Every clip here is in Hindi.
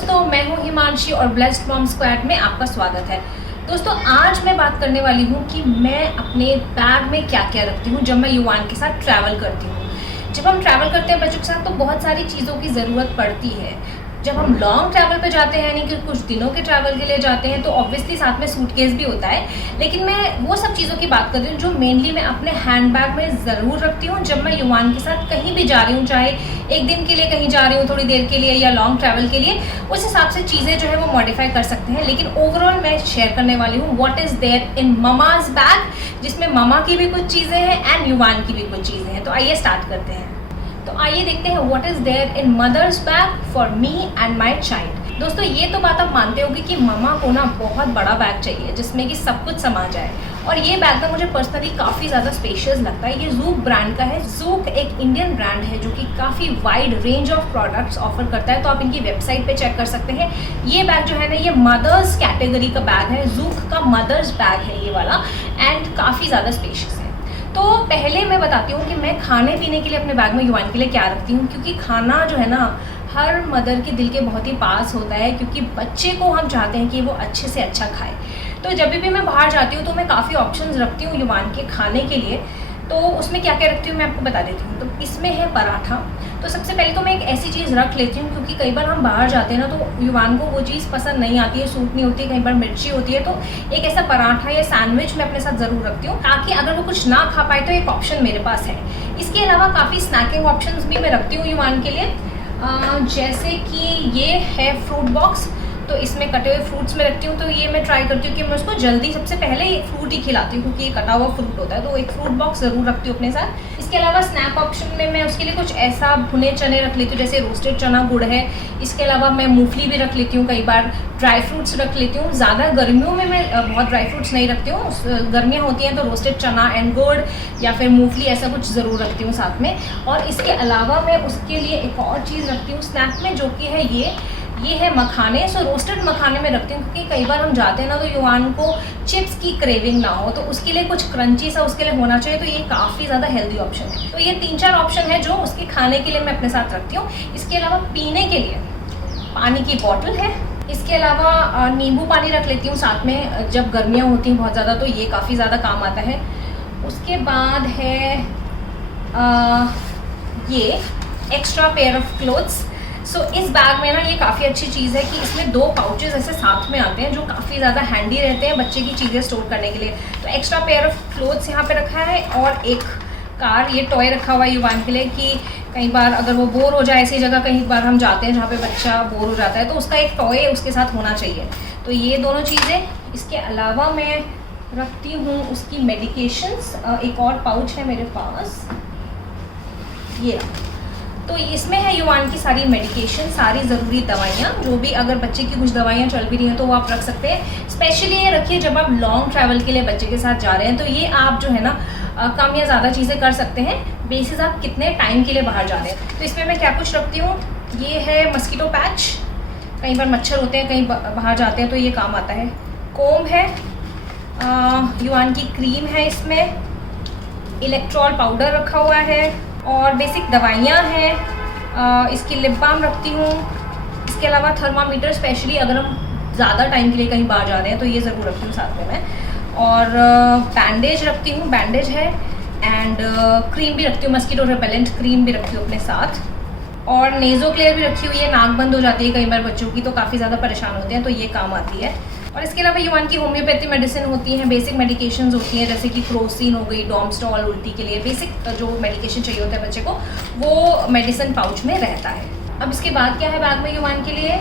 दोस्तों, मैं हूं हिमांशी और ब्लेस्ड मॉम स्क्वाड में आपका स्वागत है। दोस्तों, आज मैं बात करने वाली हूं कि मैं अपने बैग में क्या क्या रखती हूं जब मैं युवान के साथ ट्रैवल करती हूं। जब हम ट्रैवल करते हैं बच्चों के साथ तो बहुत सारी चीज़ों की ज़रूरत पड़ती है। जब हम लॉन्ग ट्रैवल पे जाते हैं, यानी कि कुछ दिनों के ट्रैवल के लिए जाते हैं, तो ऑब्वियसली साथ में सूटकेस भी होता है। लेकिन मैं वो सब चीज़ों की बात कर रही हूँ जो मेनली मैं अपने हैंड बैग में ज़रूर रखती हूँ जब मैं युवान के साथ कहीं भी जा रही हूँ, चाहे एक दिन के लिए कहीं जा रही हूँ थोड़ी देर के लिए या लॉन्ग ट्रैवल के लिए। उस हिसाब से चीज़ें जो है वो मॉडिफाई कर सकते हैं। लेकिन ओवरऑल मैं शेयर करने वाली हूँ what is there in mama's bag, जिसमें ममा की भी कुछ चीज़ें हैं एंड युवान की भी कुछ चीज़ें हैं। तो आइए स्टार्ट करते हैं। तो आइए देखते हैं what is there in mother's bag for me and my child. दोस्तों, ये तो बात आप मानते होंगे कि ममा को ना बहुत बड़ा बैग चाहिए जिसमें कि सब कुछ समा जाए, और ये बैग ना मुझे पर्सनली काफ़ी ज़्यादा स्पेशियस लगता है। ये ज़ूक ब्रांड का है। ज़ूक एक इंडियन ब्रांड है जो कि काफ़ी wide range of products offer करता है, तो आप इनकी वेबसाइट पे चेक कर सकते हैं। ये बैग जो है ना, ये मदर्स कैटेगरी का बैग है। ज़ूक का मदर्स बैग है ये वाला, एंड काफ़ी ज़्यादा स्पेशियस है। तो पहले मैं बताती हूँ कि मैं खाने पीने के लिए अपने बैग में युवान के लिए क्या रखती हूँ, क्योंकि खाना जो है ना हर मदर के दिल के बहुत ही पास होता है, क्योंकि बच्चे को हम चाहते हैं कि वो अच्छे से अच्छा खाए। तो जब भी मैं बाहर जाती हूँ तो मैं काफ़ी ऑप्शंस रखती हूँ युवान के खाने के लिए। तो उसमें क्या क्या रखती हूँ मैं आपको बता देती हूँ। तो इसमें है पराठा। तो सबसे पहले तो मैं एक ऐसी चीज़ रख लेती हूँ, क्योंकि कई बार हम बाहर जाते हैं ना तो युवान को वो चीज़ पसंद नहीं आती है, सूट नहीं होती है, कई बार मिर्ची होती है। तो एक ऐसा पराठा या सैंडविच मैं अपने साथ ज़रूर रखती हूँ, ताकि अगर वो कुछ ना खा पाए तो एक ऑप्शन मेरे पास है। इसके अलावा काफ़ी स्नैकिंग ऑप्शंस भी मैं रखती हूँ युवान के लिए, जैसे कि ये है फ्रूट बॉक्स। तो इसमें कटे हुए फ्रूट्स में रखती हूँ। तो ये मैं ट्राई करती हूँ कि मैं उसको जल्दी सबसे पहले एक फ्रूट ही खिलाती हूँ, क्योंकि ये कटा हुआ फ्रूट होता है। तो एक फ्रूट बॉक्स ज़रूर रखती हूँ अपने साथ। इसके अलावा स्नैक ऑप्शन में मैं उसके लिए कुछ ऐसा भुने चने रख लेती हूँ, जैसे रोस्टेड चना गुड़ है। इसके अलावा मैं मूंगफली भी रख लेती हूँ, कई बार ड्राई फ्रूट्स रख लेती हूँ। ज़्यादा गर्मियों में मैं बहुत ड्राई फ्रूट्स नहीं रखती हूँ। गर्मियाँ होती हैं तो रोस्टेड चना एंड गुड़ या फिर मूंगफली ऐसा कुछ ज़रूर रखती हूँ साथ में। और इसके अलावा मैं उसके लिए एक और चीज़ रखती हूँ स्नैक में, जो कि है ये है मखाने। सो रोस्टेड मखाने में रखती हूँ, क्योंकि कई बार हम जाते हैं ना तो युवान को चिप्स की क्रेविंग ना हो, तो उसके लिए कुछ क्रंची सा उसके लिए होना चाहिए। तो ये काफ़ी ज़्यादा हेल्दी ऑप्शन है। तो ये 3-4 ऑप्शन है जो उसके खाने के लिए मैं अपने साथ रखती हूँ। इसके अलावा पीने के लिए पानी की बॉटल है। इसके अलावा नींबू पानी रख लेती हूँ साथ में, जब गर्मियाँ होती हैं बहुत ज़्यादा तो ये काफ़ी ज़्यादा काम आता है। उसके बाद है ये एक्स्ट्रा पेयर ऑफ क्लोथ्स। सो इस बैग में ना ये काफ़ी अच्छी चीज़ है कि इसमें 2 पाउचेस ऐसे साथ में आते हैं जो काफ़ी ज़्यादा हैंडी रहते हैं बच्चे की चीज़ें स्टोर करने के लिए। तो एक्स्ट्रा पेयर ऑफ क्लोथ्स यहाँ पे रखा है, और एक कार ये टॉय रखा हुआ है युवान के लिए, कि कई बार अगर वो बोर हो जाए, ऐसी जगह कहीं बार हम जाते हैं जहाँ पे बच्चा बोर हो जाता है, तो उसका एक टॉय उसके साथ होना चाहिए। तो ये दोनों चीज़ें। इसके अलावा मैं रखती हूँ उसकी मेडिकेशंस। एक और पाउच है मेरे पास, ये रहा। तो इसमें है युवान की सारी मेडिकेशन, सारी ज़रूरी दवाइयाँ, जो भी अगर बच्चे की कुछ दवाइयाँ चल भी रही हैं तो वो आप रख सकते हैं। स्पेशली ये रखिए जब आप लॉन्ग ट्रैवल के लिए बच्चे के साथ जा रहे हैं, तो ये आप जो है ना कम या ज़्यादा चीज़ें कर सकते हैं बेसिस आप कितने टाइम के लिए बाहर जा रहे हैं। तो इसमें मैं क्या कुछ रखती हूँ, ये है मस्कीटो पैच, कई बार मच्छर होते हैं कहीं बाहर जाते हैं तो ये काम आता है। कोम है, युवान की क्रीम है, इसमें इलेक्ट्रॉल पाउडर रखा हुआ है, और बेसिक दवाइयाँ हैं। इसकी लिप बाम रखती हूँ। इसके अलावा थर्मामीटर, स्पेशली अगर हम ज़्यादा टाइम के लिए कहीं बाहर जा रहे हैं तो ये ज़रूर रखती हूँ साथ में मैं। और बैंडेज रखती हूँ, बैंडेज है, एंड क्रीम भी रखती हूँ, मस्कीटो रिपेलेंट क्रीम भी रखती हूँ अपने साथ। और नेज़ो क्लियर भी रखी हुई है, नाक बंद हो जाती है कई बार बच्चों की, तो काफ़ी ज़्यादा परेशान होते हैं, तो ये काम आती है। और इसके अलावा युवान की होम्योपैथी मेडिसिन होती हैं, बेसिक मेडिकेशंस होती हैं, जैसे कि क्रोसिन हो गई, डॉमस्टॉल उल्टी के लिए बेसिक जो मेडिकेशन चाहिए होता है बच्चे को, वो मेडिसिन पाउच में रहता है। अब इसके बाद क्या है बैग में युवान के लिए,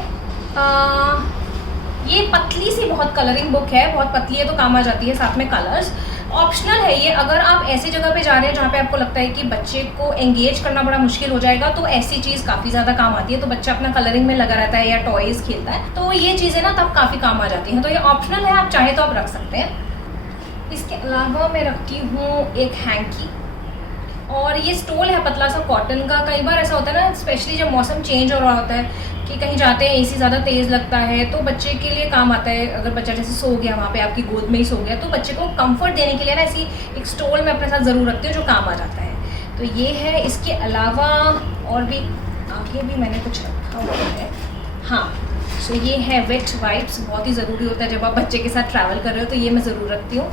ये पतली सी बहुत कलरिंग बुक है, बहुत पतली है तो काम आ जाती है, साथ में कलर्स। ऑप्शनल है ये, अगर आप ऐसी जगह पे जा रहे हैं जहाँ पे आपको लगता है कि बच्चे को एंगेज करना बड़ा मुश्किल हो जाएगा, तो ऐसी चीज़ काफ़ी ज़्यादा काम आती है। तो बच्चा अपना कलरिंग में लगा रहता है या टॉयज़ खेलता है, तो ये चीज़ें ना तब काफ़ी काम आ जाती हैं। तो ये ऑप्शनल है, आप चाहे तो आप रख सकते हैं। इसके अलावा मैं रखती हूँ एक हैंकी, और ये स्टोल है पतला सा कॉटन का। कई बार ऐसा होता है ना, स्पेशली जब मौसम चेंज हो रहा होता है कि कहीं जाते हैं एसी ज़्यादा तेज़ लगता है, तो बच्चे के लिए काम आता है। अगर बच्चा जैसे सो गया वहाँ पे आपकी गोद में ही सो गया, तो बच्चे को कंफर्ट देने के लिए ना ऐसी एक स्टोल में अपने साथ ज़रूर रखती हूँ जो काम आ जाता है। तो ये है। इसके अलावा और भी आगे भी मैंने कुछ रखा हुआ है। हाँ, सो ये है वेट वाइप्स, बहुत ही ज़रूरी होता है जब आप बच्चे के साथ ट्रैवल कर रहे हो, तो ये मैं ज़रूर रखती हूँ।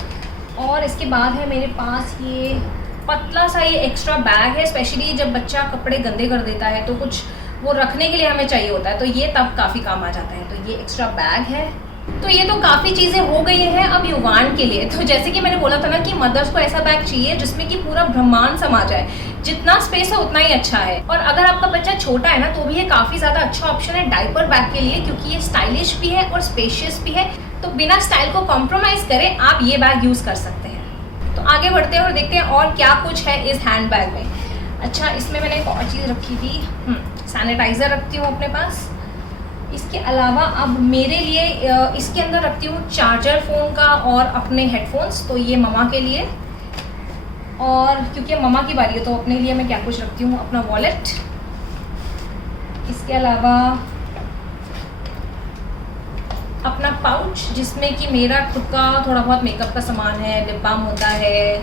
और इसके बाद है मेरे पास ये पतला सा ये एक्स्ट्रा बैग है, स्पेशली जब बच्चा कपड़े गंदे कर देता है तो कुछ वो रखने के लिए हमें चाहिए होता है, तो ये तब काफ़ी काम आ जाता है। तो ये एक्स्ट्रा बैग है। तो ये तो काफ़ी चीज़ें हो गई हैं अब युवान के लिए। तो जैसे कि मैंने बोला था ना कि मदर्स को ऐसा बैग चाहिए जिसमें कि पूरा ब्रह्मांड समा जाए, जितना स्पेस है उतना ही अच्छा है। और अगर आपका बच्चा छोटा है ना तो भी ये काफ़ी ज़्यादा अच्छा ऑप्शन है डायपर बैग के लिए, क्योंकि ये स्टाइलिश भी है और स्पेशियस भी है। तो बिना स्टाइल को कॉम्प्रोमाइज़ करे आप ये बैग यूज़ कर सकते हैं। तो आगे बढ़ते हैं और देखते हैं और क्या कुछ है इस हैंड बैग में। अच्छा, इसमें मैंने एक और चीज़ रखी थी, सैनिटाइज़र रखती हूँ अपने पास। इसके अलावा अब मेरे लिए इसके अंदर रखती हूँ चार्जर फ़ोन का और अपने हेडफोन्स, तो ये ममा के लिए। और क्योंकि ममा की बारी है तो अपने लिए मैं क्या कुछ रखती हूँ, अपना वॉलेट। इसके अलावा अपना पाउच जिसमें कि मेरा खुद का थोड़ा बहुत मेकअप का सामान है, लिप बाम होता है,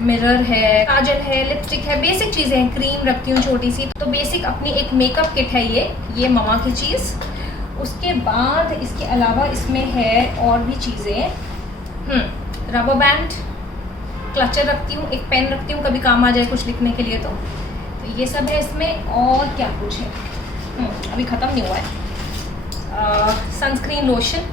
मिरर है, काजल है, लिपस्टिक है, बेसिक चीज़ें हैं, क्रीम रखती हूँ छोटी सी। तो बेसिक अपनी एक मेकअप किट है ये ममा की चीज़। उसके बाद इसके अलावा इसमें है और भी चीज़ें, रबर बैंड, क्लचर रखती हूँ, एक पेन रखती हूँ कभी काम आ जाए कुछ लिखने के लिए। तो ये सब है इसमें। और क्या कुछ है, अभी ख़त्म नहीं हुआ है, सनस्क्रीन लोशन,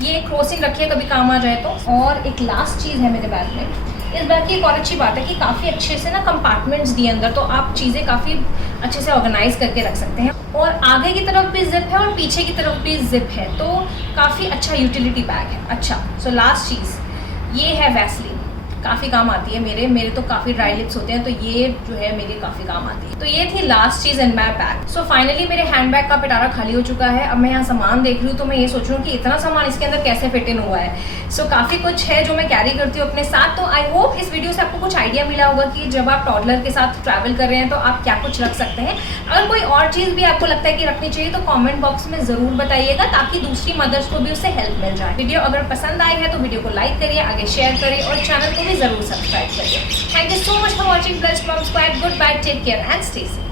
ये क्रोसिंग रखी है कभी काम आ जाए तो। और एक लास्ट चीज़ है मेरे बैग में। इस बैग की एक और अच्छी बात है कि काफ़ी अच्छे से ना कंपार्टमेंट्स दिए अंदर, तो आप चीज़ें काफ़ी अच्छे से ऑर्गेनाइज करके रख सकते हैं। और आगे की तरफ भी जिप है और पीछे की तरफ भी जिप है, तो काफ़ी अच्छा यूटिलिटी बैग है। अच्छा, सो लास्ट चीज़ ये है वैसलीन, काफ़ी काम आती है। मेरे तो काफ़ी ड्राई लिप्स होते हैं, तो ये जो है मेरे काफ़ी काम आती है। तो ये थी last cheese in my bag. So finally मेरे हैंड बैग का पिटारा खाली हो चुका है। अब मैं यहाँ सामान देख रही हूँ तो मैं ये सोच रही हूँ कि इतना सामान इसके अंदर कैसे फिट इन हुआ है। सो काफ़ी कुछ है जो मैं कैरी करती हूँ अपने साथ। तो आई होप इस वीडियो से आपको कुछ आइडिया मिला होगा कि जब आप टॉडलर के साथ ट्रैवल कर रहे हैं तो आप क्या कुछ रख सकते हैं। अगर कोई और चीज़ भी आपको लगता है कि रखनी चाहिए तो कॉमेंट बॉक्स में ज़रूर बताइएगा, ताकि दूसरी मदर्स को भी उससे हेल्प मिल जाए। वीडियो अगर पसंद आई है तो वीडियो को लाइक करिए, आगे शेयर करिए और चैनल को भी ज़रूर सब्सक्राइब करिए। Thank you so much for watching Blessed Mom Squad. Goodbye, take care and stay safe.